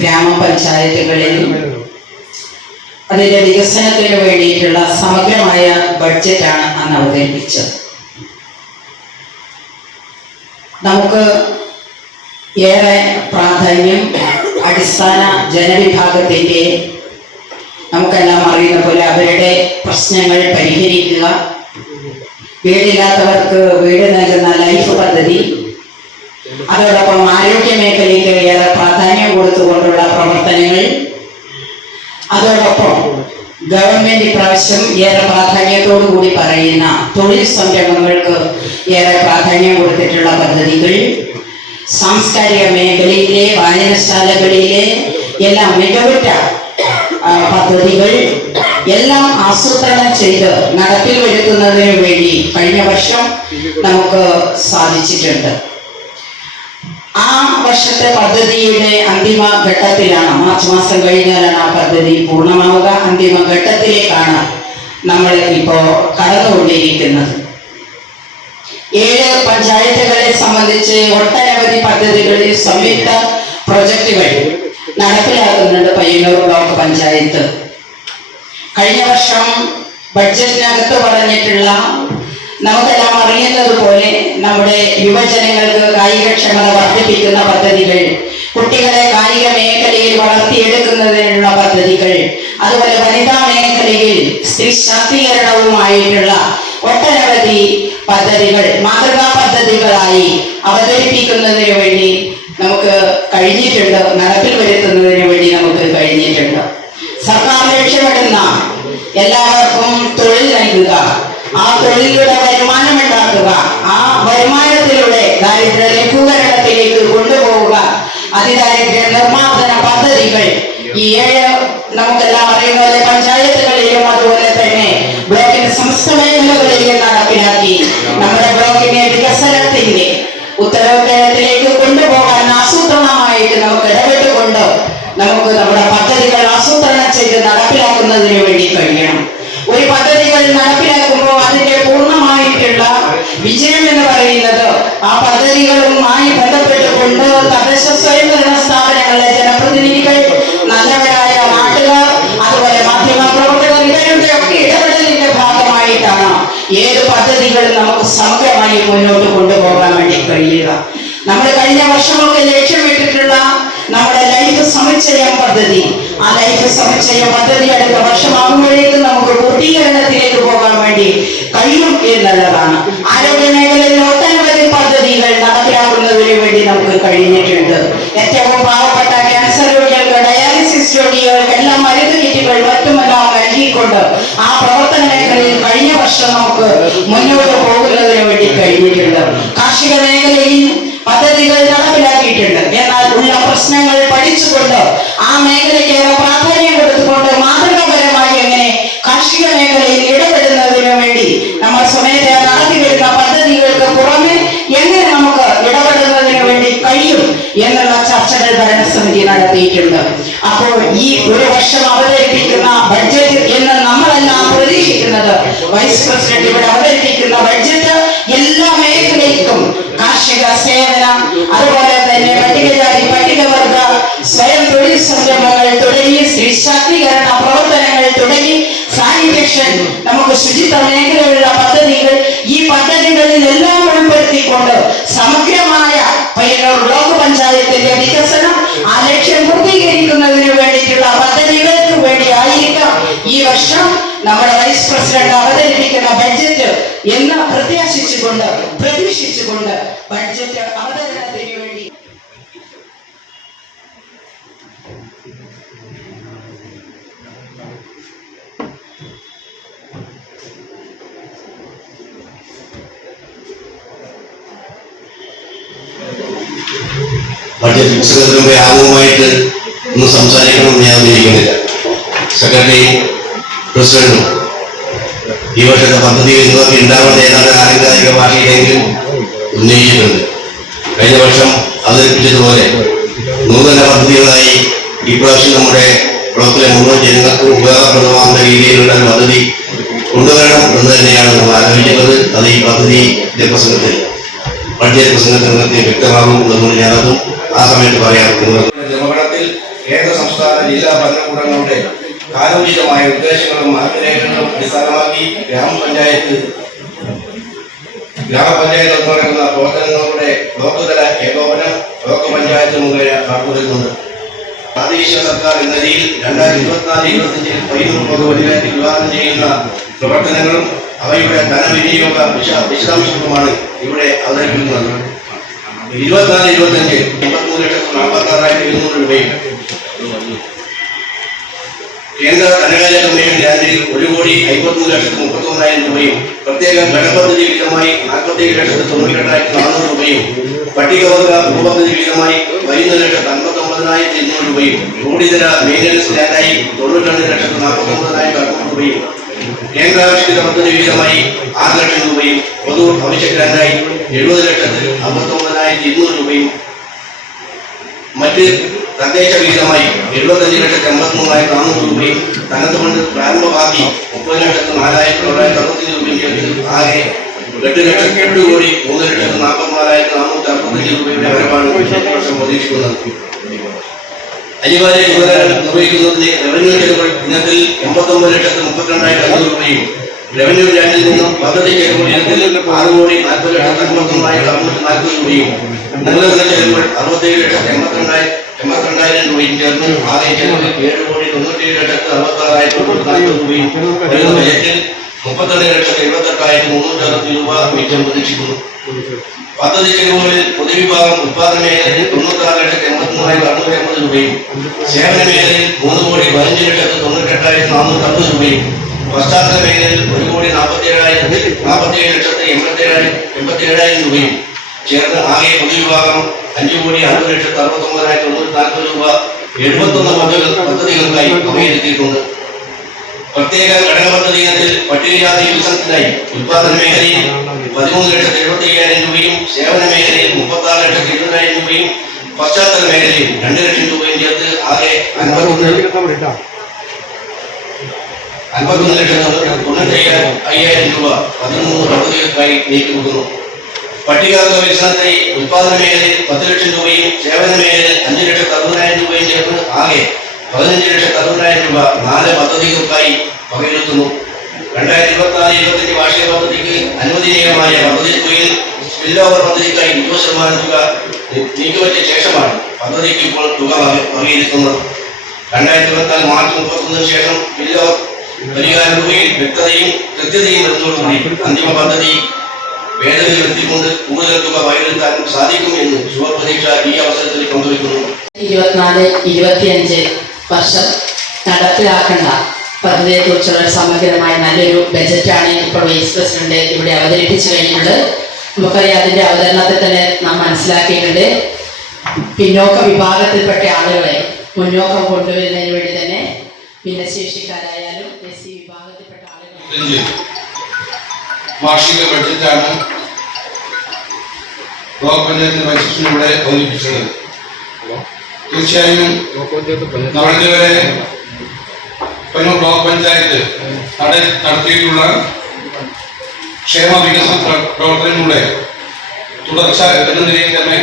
ഗ്രാമപഞ്ചായത്തുകളിൽ അതിൻ്റെ വികസനത്തിന് വേണ്ടിയിട്ടുള്ള സമഗ്രമായ ബഡ്ജറ്റാണ് അന്ന് അവതരിപ്പിച്ചത്. നമുക്ക് ഏറെ പ്രാധാന്യം അടിസ്ഥാന ജനവിഭാഗത്തിൻ്റെ, നമുക്കെല്ലാം അറിയുന്ന പോലെ അവരുടെ പ്രശ്നങ്ങൾ പരിഹരിക്കുക, വീടില്ലാത്തവർക്ക് വീട് നൽകുന്ന ലൈഫ് പദ്ധതി, അതോടൊപ്പം ആരോഗ്യ മേഖലയ്ക്ക് ഏറെ പ്രാധാന്യം കൊടുത്തുകൊണ്ടുള്ള പ്രവർത്തനങ്ങൾ, അതോടൊപ്പം ഗവൺമെന്റ് ഇപ്രാവശ്യം ഏറെ പ്രാധാന്യത്തോടു കൂടി പറയുന്ന തൊഴിൽ സംരംഭങ്ങൾക്ക് ഏറെ പ്രാധാന്യം കൊടുത്തിട്ടുള്ള പദ്ധതികൾ, സാംസ്കാരിക മേഖലയിലെ വായനശാലകളിലെ എല്ലാം മികവുറ്റ പദ്ധതികൾ എല്ലാം ആസൂത്രണം ചെയ്ത് നടപ്പിൽ വരുത്തുന്നതിന് വേണ്ടി കഴിഞ്ഞ വർഷം നമുക്ക് സാധിച്ചിട്ടുണ്ട്. ആ വർഷത്തെ പദ്ധതിയുടെ അന്തിമ ഘട്ടത്തിലാണ്, മാർച്ച് മാസം കഴിഞ്ഞാലാണ് ആ പദ്ധതി പൂർണ്ണമാവുക. അന്തിമ ഘട്ടത്തിലേക്കാണ് നമ്മൾ ഇപ്പോൾ കടന്നുകൊണ്ടിരിക്കുന്നത്. 7 പഞ്ചായത്തുകളെ സംബന്ധിച്ച് ഒട്ടനവധി പദ്ധതികളിൽ സംയുക്ത പ്രൊജക്റ്റുകൾ നടപ്പിലാക്കുന്നുണ്ട് പയ്യന്നൂർ ബ്ലോക്ക് പഞ്ചായത്ത്. കഴിഞ്ഞ വർഷം ബഡ്ജറ്റിനകത്ത് പറഞ്ഞിട്ടുള്ള, നമുക്കെല്ലാം അറിയുന്നത് പോലെ നമ്മുടെ യുവജനങ്ങൾക്ക് കായികക്ഷമത വർദ്ധിപ്പിക്കുന്ന പദ്ധതികൾ, കുട്ടികളെ കായിക മേഖലയിൽ വളർത്തിയെടുക്കുന്നതിനുള്ള പദ്ധതികൾ, അതുപോലെ വനിതാ മേഖലയിൽ സ്ത്രീ ശാക്തീകരണവുമായിട്ടുള്ള ഒട്ടനവധി പദ്ധതികൾ മാതൃകാ പദ്ധതികളായി അവതരിപ്പിക്കുന്നതിന് വേണ്ടി നമുക്ക് കഴിഞ്ഞിട്ടുണ്ട്, നടപ്പിൽ വരുത്തുന്നതിന് വേണ്ടി നമുക്ക് കഴിഞ്ഞിട്ടുണ്ട്. സർക്കാർ ലക്ഷ്യമിടുന്ന എല്ലാവർക്കും തൊഴിൽ നൽകുക, ആ തൊഴിലിലൂടെ വരുമാനമുണ്ടാക്കുക, ആ വരുമാനത്തിലൂടെ ദാരിദ്ര്യ ലഘൂകരണത്തിലേക്ക് കൊണ്ടുപോവുക, അതിദാരിദ്ര്യ നിർമ്മാർജ്ജന പദ്ധതികൾ ഈ 7 നമുക്കെല്ലാം അറിയുന്ന പോലെ പഞ്ചായത്തുകളിലും അതുപോലെ തന്നെ ബ്ലോക്കിന്റെ സമസ്ത മേഖലകളിലും നടപ്പിലാക്കി നമ്മുടെ ബ്ലോക്കിനെ വികസനത്തിന്റെ ഉത്തരവാദിത്തത്തിലേക്ക് കൊണ്ടുപോകാൻ ആസൂത്രണമായിട്ട് നമുക്ക് ഇടപെട്ടുകൊണ്ട് നമുക്ക് നമ്മുടെ പദ്ധതികൾ ആസൂത്രണം ചെയ്ത് നടപ്പിലാക്കുന്നതിന് വേണ്ടി കഴിയണം. ഒരു പദ്ധതികൾ നടപ്പിലാക്കുമ്പോൾ അതിന്റെ പൂർണ്ണമായിട്ടുള്ള വിജയം എന്ന് പറയുന്നത് ആ പദ്ധതികളുമായി ബന്ധപ്പെട്ടുകൊണ്ട് തദ്ദേശ സ്വയംഭരണ സ്ഥാപനങ്ങളിലെ ജനപ്രതിനിധികൾ, നല്ലവരായ നാട്ടുകാർ, അതുപോലെ മാധ്യമ പ്രവർത്തകർ, ഇവരുടെ ഒക്കെ ഇടപെടലിന്റെ ഭാഗമായിട്ടാണ് ഏത് പദ്ധതികളും നമുക്ക് സമഗ്രമായി മുന്നോട്ട് കൊണ്ടുപോകാൻ വേണ്ടി കഴിയുക. നമ്മൾ കഴിഞ്ഞ വർഷമൊക്കെ ലക്ഷ്യമിട്ടിട്ടുള്ള നമ്മുടെ ലൈഫ് സമുച്ചയം പദ്ധതി, ആ ലൈഫ് സമുച്ചയ പദ്ധതി അടുത്ത വർഷമാകുമ്പോഴേക്കും നമുക്ക് പൂർത്തീകരണത്തിലേക്ക് പോകാൻ വേണ്ടി കഴിയും എന്നുള്ളതാണ്. ആരോഗ്യ മേഖലയിൽ ഒട്ടനവധി പദ്ധതികൾ നടപ്പിലാക്കുന്നതിന് വേണ്ടി നമുക്ക് കഴിഞ്ഞിട്ടുണ്ട്. ഏറ്റവും പാവപ്പെട്ട ക്യാൻസർ രോഗികൾക്ക്, ഡയാലിസിസ് രോഗികൾക്ക് എല്ലാം മരുന്ന് കിറ്റുകൾ മറ്റുമെല്ലാം നൽകിക്കൊണ്ട് ആ പ്രവർത്തന മേഖലയിൽ കഴിഞ്ഞ വർഷം നമുക്ക് മുന്നോട്ട് പോകുന്നതിന് വേണ്ടി കഴിഞ്ഞിട്ടുണ്ട്. കാർഷിക മേഖലയിൽ പദ്ധതികൾ നടപ്പിലാക്കിയിട്ടുണ്ട്. എന്നാൽ ഉള്ള പ്രശ്നങ്ങൾ പഠിച്ചുകൊണ്ട് ആ മേഖലയ്ക്ക് പ്രാധാന്യം കൊടുത്തുകൊണ്ട് മാതൃകാപരമായി എങ്ങനെ കാർഷിക മേഖലയിൽ ഇടപെടുന്നതിനു വേണ്ടി നമ്മൾ സ്വമേധയാ നടത്തി വരുന്ന പദ്ധതികൾക്ക് പുറമെ എങ്ങനെ നമുക്ക് ഇടപെടുന്നതിന് വേണ്ടി കഴിയും എന്നുള്ള ചർച്ചകൾ ഭരണസമിതി നടത്തിയിട്ടുണ്ട്. അപ്പോൾ ഈ ഒരു വർഷം അവതരിപ്പിക്കുന്ന ബഡ്ജറ്റ് എന്ന് നമ്മളെല്ലാം പ്രതീക്ഷിക്കുന്നത്, വൈസ് പ്രസിഡന്റ് ഇവിടെ അവതരിപ്പിക്കുന്ന ബഡ്ജറ്റ് എല്ലാ മേഖലയ്ക്കും കാർഷിക സേവനം, അതുപോലെ തന്നെ പട്ടികജാതി പട്ടികവർഗ സ്വയം തൊഴിൽ സംരംഭങ്ങൾ തുടങ്ങി സ്ത്രീ ശാക്തീകരണ പ്രവർത്തനങ്ങൾ തുടങ്ങി സാനിറ്റേഷൻ, നമുക്ക് ശുചിത്വ മേഖലയിലുള്ള പദ്ധതികൾ, ഈ പദ്ധതികളിൽ എല്ലാം ഉൾപ്പെടുത്തിക്കൊണ്ട് സമഗ്രമായ പയ്യന്നൂർ ബ്ലോക്ക് പഞ്ചായത്തിന്റെ വികസനം, ആ ലക്ഷ്യം പൂർത്തീകരിക്കുന്നതിന് വേണ്ടിയിട്ടുള്ള പദ്ധതികൾക്ക് വേണ്ടി ആയിരിക്കാം ഈ വർഷം നമ്മുടെ വൈസ് പ്രസിഡന്റ് അവതരിപ്പിക്കുന്ന ബഡ്ജറ്റ് എന്ന് പ്രതീക്ഷിച്ചുകൊണ്ട് ബഡ്ജറ്റ് അവതരണത്തിന് വേണ്ടി ബഡ്ജറ്റ് പുസ്തകത്തിന്റെ ആമുഖമായിട്ട് ഒന്ന് സംസാരിക്കണമെന്ന് ഞാൻ ഉദ്ദേശിക്കുന്നില്ല. സെക്രട്ടറിയും പ്രസിഡന്റും ഈ വർഷത്തെ പദ്ധതിയിൽ നിങ്ങൾക്ക് ഉണ്ടാവേണ്ട ഏതാണ്ട് ആലങ്കാരിക ഭാഷയിലെങ്കിലും ഉന്നയിച്ചിട്ടുണ്ട്. കഴിഞ്ഞ വർഷം അവതരിപ്പിച്ചതുപോലെ നൂതന പദ്ധതികളായി ഇപ്രാവശ്യം നമ്മുടെ ബ്ലോക്കിലെ മുഴുവൻ ജനങ്ങൾക്കും ഉപയോഗപ്രദമാകുന്ന രീതിയിലുള്ള പദ്ധതി കൊണ്ടുവരണം എന്ന് തന്നെയാണ് നമ്മൾ ആലോചിക്കുന്നത്. അത് ഈ പദ്ധതിയുടെ പ്രസംഗത്തിൽ ബഡ്ജറ്റ് പ്രസംഗത്തിൽ വ്യക്തമാകും എന്നുകൊണ്ട് ഞാനതും ആ സമയത്ത് പറയാറുണ്ട്. നിർവഹണത്തിൽ സംസ്ഥാന ജില്ലാ ഭരണകൂടങ്ങളുടെ കാലോചിതമായ നിർദ്ദേശങ്ങളും മാർഗരേഖകളും അടിസ്ഥാനമാക്കി ഗ്രാമപഞ്ചായത്ത് നടത്തുന്ന പ്രവർത്തനങ്ങളുടെ ബ്ലോക്ക് തല ഏകോപനം ബ്ലോക്ക് പഞ്ചായത്ത് മുഖേന നടത്തുന്നുണ്ട്. പ്രാദേശിക സർക്കാർ എന്ന നിലയിൽ 2024-25 500 പഞ്ചായത്തിൽ വിഭാവനം ചെയ്യുന്ന പ്രവർത്തനങ്ങളും അവയുടെ ധനവിനിയോഗ വിശദാംശങ്ങളുമാണ് ഇവിടെ അവതരിപ്പിക്കുന്നത്. 24-25 83,46,200 രൂപയും കേന്ദ്ര ധനകാര്യ കമ്മീഷൻ ഗ്രാന്റിൽ 1,53,31,000 രൂപയും പ്രത്യേക ഘടകപദ്ധതി വിഹിതമായി 47,98,400 രൂപയും പട്ടികവർഗ ഉപപദ്ധതി വിഹിതമായി 11,59,200 രൂപയും റോഡിതര മെയിൻ്റനൻസ് ഗ്രാന്റായി 92,49,400 രൂപയും കേന്ദ്രാവിഷ്കൃത പദ്ധതി വിഹിതമായി 6 ലക്ഷം രൂപയും പൊതു അവശ്യ ഗ്രാന്റായി 70,59,200 രൂപയും മറ്റ് തദ്ദേശ വിഹിതമായി 75,83,400 രൂപയും തനത് ഫണ്ട് പ്രാരംഭ ബാക്കി 30,04,965 രൂപയും ചേർത്ത് ആകെ 8,03,44,465 രൂപയുടെ വരവാണ് വർഷം പ്രതീക്ഷിക്കുന്നത്. അനിവാര്യ ചുമതലകൾ നിർവഹിക്കുന്നതിന് റവന്യൂ ചെലവുകൾ ഇനത്തിൽ 89,32,500 രൂപയും റവന്യൂ ഗ്രാന്റിൽ നിന്നും പദ്ധതി ചെലവുകൾ ഇനത്തിൽ 6,40,59,640 രൂപയും മൂലധന ചെലവുകൾ 67,82,000 രൂപയും ചേർന്ന് ആകെ ചെലവിൽ 7,97,66,440 രൂപയും വരുന്ന ബജറ്റിൽ 32,78,360 രൂപ മിച്ചം പ്രതീക്ഷിക്കുന്നു. പദ്ധതി ചെലവുകളിൽ പൊതുവിഭാഗം ഉത്പാദന മേഖലയിൽ 96,83,650 രൂപയും സേവന മേഖലയിൽ 3,15,98,450 രൂപയും പശ്ചാത്തല മേഖലയിൽ 1,47,87,000 രൂപയും ചേർന്ന് ആകെ പൊതുവിഭാഗം 5,60,69,940 രൂപ 71 പദ്ധതികൾക്കായി വകയിരുത്തിയിട്ടുണ്ട്. പ്രത്യേക ഘടക പദ്ധതി ഇനത്തിൽ പട്ടികജാതി വികസനത്തിനായി ഉത്പാദന മേഖലയിൽ 13,75,000 രൂപയും സേവന മേഖലയിൽ 36,70,000 രൂപയും പശ്ചാത്തല മേഖലയിൽ 2 ലക്ഷം രൂപയും ചേർത്ത് ആകെ 51,95,000 രൂപ 13 പദ്ധതികൾക്കായി നീക്കിവെക്കുന്നു. പട്ടികവർഗ വികസനത്തിനായി ഉത്പാദന മേഖലയിൽ 10 ലക്ഷം രൂപയും സേവന മേഖലയിൽ 5,60,000 രൂപയും ചേർന്ന് ആകെ 15,60,000 രൂപ 4 പദ്ധതികൾക്കായി വകയിരുത്തുന്നു. 2024-25 വാർഷിക പദ്ധതിക്ക് അനുവദനീയമായ പദ്ധതി തുകയിൽ സ്പിൽ ഓവർ പദ്ധതിക്കായി 20% തുക നീക്കിവച്ച ശേഷമാണ് പദ്ധതിക്ക് ഇപ്പോൾ തുക വകയിരുത്തുന്നത്. 2024 മാർച്ച് 31 ശേഷം സ്പിൽ ഓവർ പരിഹാര തുകയിൽ വ്യക്തതയും കൃത്യതയും വരുന്നതോടുകൂടി അന്തിമ പദ്ധതി ഭേദഗതി വരുത്തിക്കൊണ്ട് കൂടുതൽ തുക വകയിരുത്താൻ സാധിക്കും എന്ന് ശുഭപ്രതീക്ഷ ഈ അവസരത്തിൽ പങ്കുവയ്ക്കുന്നു. 24-25 വർഷം നടപ്പിലാക്കേണ്ട പദ്ധതിയെക്കുറിച്ചുള്ള സമഗ്രമായ നല്ലൊരു ബജറ്റാണ് ഇപ്പോൾ വൈസ് പ്രസിഡന്റ് ഇവിടെ അവതരിപ്പിച്ചു കഴിഞ്ഞിട്ടുള്ളത്. നമുക്കറിയാം, അതിൻ്റെ അവതരണത്തിൽ തന്നെ നാം മനസ്സിലാക്കിയിട്ടുണ്ട്. പിന്നോക്ക വിഭാഗത്തിൽപ്പെട്ട ആളുകളെ മുന്നോക്കം കൊണ്ടുവരുന്നതിന് വേണ്ടി തന്നെ ഭിന്നശേഷിക്കാരായാലും SC വിഭാഗത്തിൽപ്പെട്ട ആളുകൾ വാർഷിക ബഡ്ജറ്റാണ് ബ്ലോക്ക് പഞ്ചായത്ത് വൈസ് ഇവിടെ അവതരിപ്പിച്ചത്. തീർച്ചയായും നാളിതുവരെ പനൂർ ബ്ലോക്ക് പഞ്ചായത്ത് നടത്തിയിട്ടുള്ള ക്ഷേമ വികസന പ്രവർത്തനങ്ങളുടെ തുടർച്ച എന്ന നിലയിൽ തന്നെ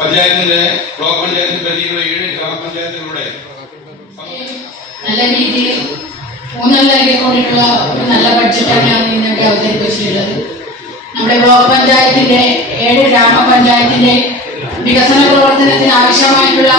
പഞ്ചായത്തിന്റെ ബ്ലോക്ക് പഞ്ചായത്ത് പരിധിയിലുള്ള 7 ഗ്രാമപഞ്ചായത്തുകളുടെ നല്ല രീതിയിൽ ഊന്നൽ നൽകിക്കൊണ്ടിട്ടുള്ള ഒരു നല്ല ബഡ്ജറ്റ് തന്നെയാണ് ഇന്നിവിടെ അവതരിപ്പിച്ചിട്ടുള്ളത്. നമ്മുടെ ബ്ലോക്ക് പഞ്ചായത്തിന്റെ 7 ഗ്രാമപഞ്ചായത്തിന്റെ വികസന പ്രവർത്തനത്തിന് ആവശ്യമായിട്ടുള്ള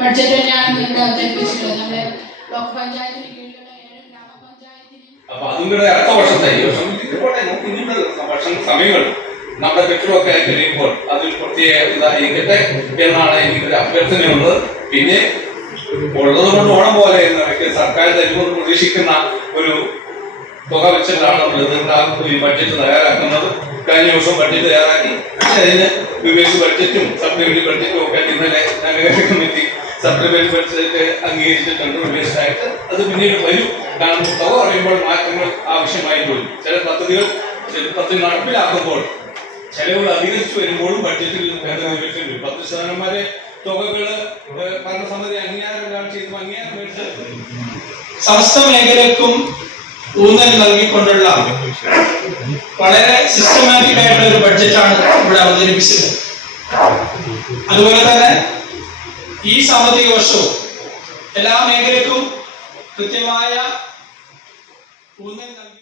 ബഡ്ജറ്റ് തന്നെയാണ് ഇന്നിവിടെ അവതരിപ്പിച്ചിട്ടുള്ളത്. നമ്മുടെ ബ്ലോക്ക് പഞ്ചായത്തിന് കീഴിലുള്ള 7 ഗ്രാമപഞ്ചായത്തിന് അപ്പൊ അതിവിടെ അടുത്ത വർഷത്തെ സമയങ്ങൾ നമ്മുടെ കെട്ടിടമൊക്കെ കഴിയുമ്പോൾ അതിൽ പ്രത്യേക ഇതായിരിക്കട്ടെ എന്നാണ് എനിക്കൊരു അഭ്യർത്ഥനയുള്ളത്. പിന്നെ ഉള്ളത് കൊണ്ട് ഓണം പോലെ എന്നൊക്കെ സർക്കാർ തരുമെന്ന് പ്രതീക്ഷിക്കുന്ന ഒരു തുക വെച്ചിട്ടാണ് നമ്മൾ ഈ ബഡ്ജറ്റ് തയ്യാറാക്കുന്നത്. കഴിഞ്ഞ ദിവസം ബഡ്ജറ്റ് തയ്യാറാക്കി അതിന് വിവേച് ബഡ്ജറ്റും സപ്ലിമെന്ററി ബഡ്ജറ്റും ഒക്കെ ഇന്നലെ ധനകാര്യ കമ്മിറ്റി സപ്ലിമെന്ററി ബഡ്ജറ്റ് അംഗീകരിച്ചിട്ടുണ്ട് റിവേഴ്സായിട്ട്. അത് പിന്നീട് വരും. കാരണം തുക പറയുമ്പോൾ മാറ്റങ്ങൾ ആവശ്യമായി വരും. ചില പദ്ധതി നടപ്പിലാക്കുമ്പോൾ ചെലവുകൾ അധികരിച്ചു വരുമ്പോഴും ബഡ്ജറ്റിൽ ഭേദഗതി വരും. 10% വരെ തുകകള് ഭരണസമിതി അംഗീകാരം ചെയ്തു അംഗീകാരം മേടിച്ച് സമസ്ത മേഖലക്കും ഊന്നൽ നൽകിക്കൊണ്ടുള്ള വളരെ സിസ്റ്റമാറ്റിക് ആയിട്ടുള്ള ഒരു ബഡ്ജറ്റാണ് ഇവിടെ അവതരിപ്പിച്ചത്. അതുപോലെ തന്നെ ഈ സാമ്പത്തിക വർഷവും എല്ലാ മേഖലയ്ക്കും കൃത്യമായ ഊന്നൽ നൽകി